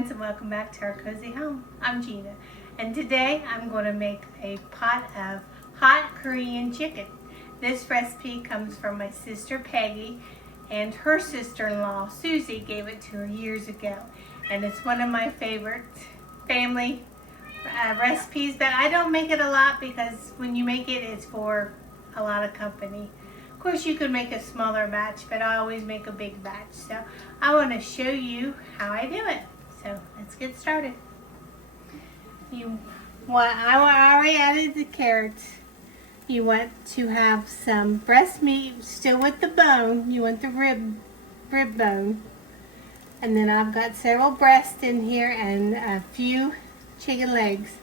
friends, and welcome back to our cozy home. I'm Gina, and today I'm going to make a pot of hot Korean chicken. This recipe comes from my sister Peggy, and her sister-in-law Susie gave it to her years ago, and it's one of my favorite family recipes. But I don't make it a lot because when you make it, it's for a lot of company. Of course, you could make a smaller batch, but I always make a big batch. So I want to show you how I do it. So let's get started. I already added the carrots. You want to have some breast meat still with the bone. You want the rib bone. And then I've got several breasts in here and a few chicken legs.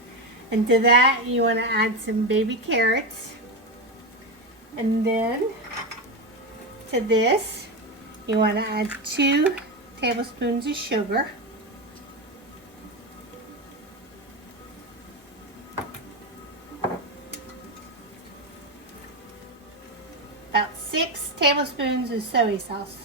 And to that, you want to add some baby carrots. And then to this, you want to add 2 tablespoons of sugar. About 6 tablespoons of soy sauce.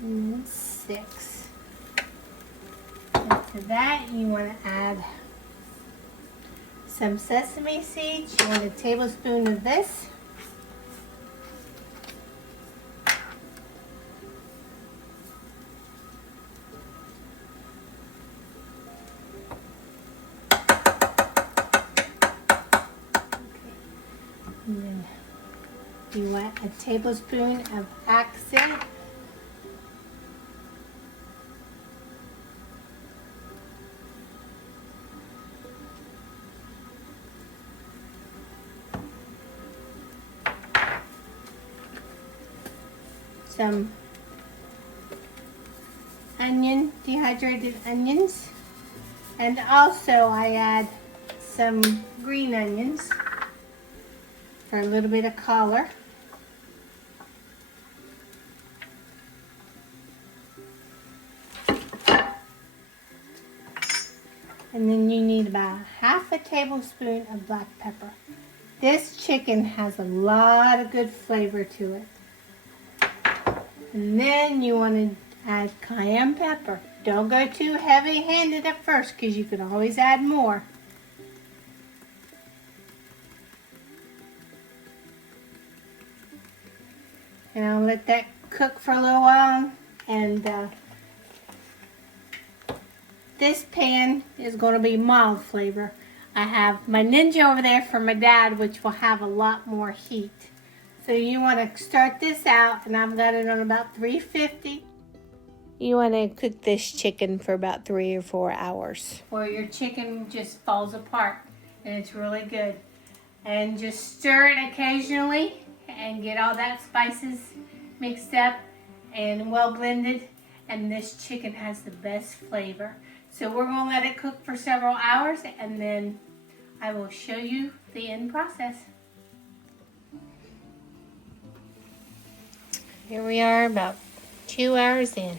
And then 6. And to that, you want to add some sesame seeds. You want a tablespoon of this. And then you want a tablespoon of accent. Some dehydrated onions, and also I add some green onions for a little bit of color. And then you need about half a tablespoon of black pepper. This chicken has a lot of good flavor to it. And then you want to add cayenne pepper. Don't go too heavy-handed at first because you can always add more. And I'll let that cook for a little while. And this pan is going to be mild flavor. I have my Ninja over there for my dad, which will have a lot more heat. So you want to start this out, and I've got it on about 350. You want to cook this chicken for about 3 or 4 hours. Where your chicken just falls apart, and it's really good. And just stir it occasionally and get all that spices mixed up and well blended. And this chicken has the best flavor. So we're going to let it cook for several hours, and then I will show you the end process. Here we are about 2 hours in.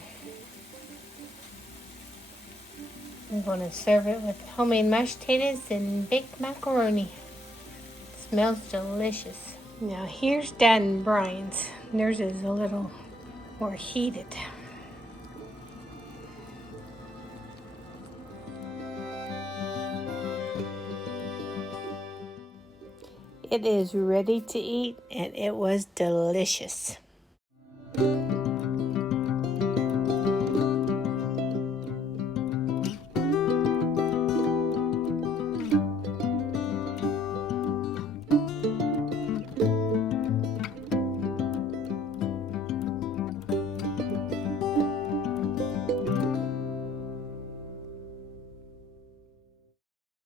I'm going to serve it with homemade mashed potatoes and baked macaroni. It smells delicious. Now here's Dad and Brian's. Theirs is a little more heated. It is ready to eat, and it was delicious.